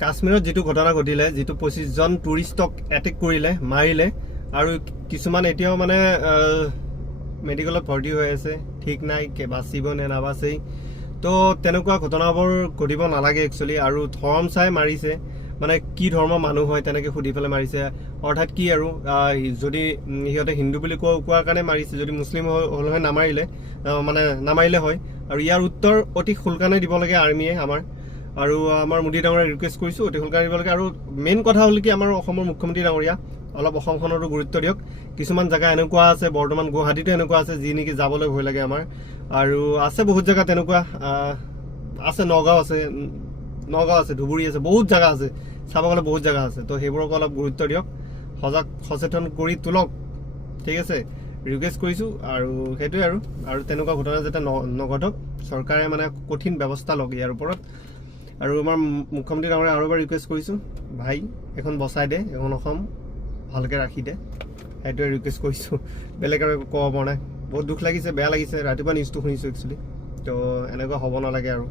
কাশ্মীৰত যিটো ঘটনা ঘটিলে, যিটো 25জন টুৰিষ্টক এটেক কৰিলে, মাৰিলে, আৰু কিছুমান এতিয়াও মানে মেডিকেলত ভৰ্তি হৈ আছে, ঠিক নাই বাচিব নে নাবাচেই। তো তেনেকুৱা ঘটনাবোৰ ঘটিব নালাগে একচুৱেলি। আৰু ধৰ্ম চাই মাৰিছে, মানে কি ধৰ্মৰ মানুহ হয় তেনেকৈ সুধি পেলাই মাৰিছে। অৰ্থাৎ কি আৰু যদি সিহঁতে হিন্দু বুলি কোৱাৰ কাৰণে মাৰিছে, যদি মুছলিম হ'ল হয় নামাৰিলে হয়। আৰু ইয়াৰ উত্তৰ অতি সোনকালে দিব লাগে আৰ্মিয়ে আমাৰ। আৰু আমাৰ মোদী ডাঙৰীয়াক ৰিকুৱেষ্ট কৰিছোঁ অতি সোনকালে দিব লাগে। আৰু মেইন কথা হ'ল কি, আমাৰ অসমৰ মুখ্যমন্ত্ৰী ডাঙৰীয়া অলপ অসমখনতো গুৰুত্ব দিয়ক। কিছুমান জেগা এনেকুৱা আছে, বৰ্তমান গুৱাহাটীতো এনেকুৱা আছে যি নেকি যাবলৈ ভয় লাগে আমাৰ। আৰু আছে বহুত জেগা তেনেকুৱা আছে, নগাঁও আছে, ধুবুৰী আছে, বহুত জেগা আছে, চাব গ'লে বহুত জেগা আছে। তো সেইবোৰক অলপ গুৰুত্ব দিয়ক, সচেতন কৰি তোলক, ঠিক আছে, ৰিকুৱেষ্ট কৰিছোঁ। আৰু সেইটোৱে আৰু তেনেকুৱা ঘটনা যাতে নঘটক, চৰকাৰে মানে কঠিন ব্যৱস্থা লওক ইয়াৰ ওপৰত। আৰু আমাৰ মুখ্যমন্ত্ৰী ডাঙৰীয়া আৰু এবাৰ ৰিকুৱেষ্ট কৰিছোঁ, ভাই এখন বচাই দে, এখন অসম ভালকৈ ৰাখি দে, সেইটোৱে ৰিকুৱেষ্ট কৰিছোঁ। বেলেগ আৰু ক'ব পৰা নাই। বহুত দুখ লাগিছে, বেয়া লাগিছে। ৰাতিপুৱা নিউজটো শুনিছোঁ একচুৱেলি। তো এনেকুৱা হ'ব নালাগে আৰু।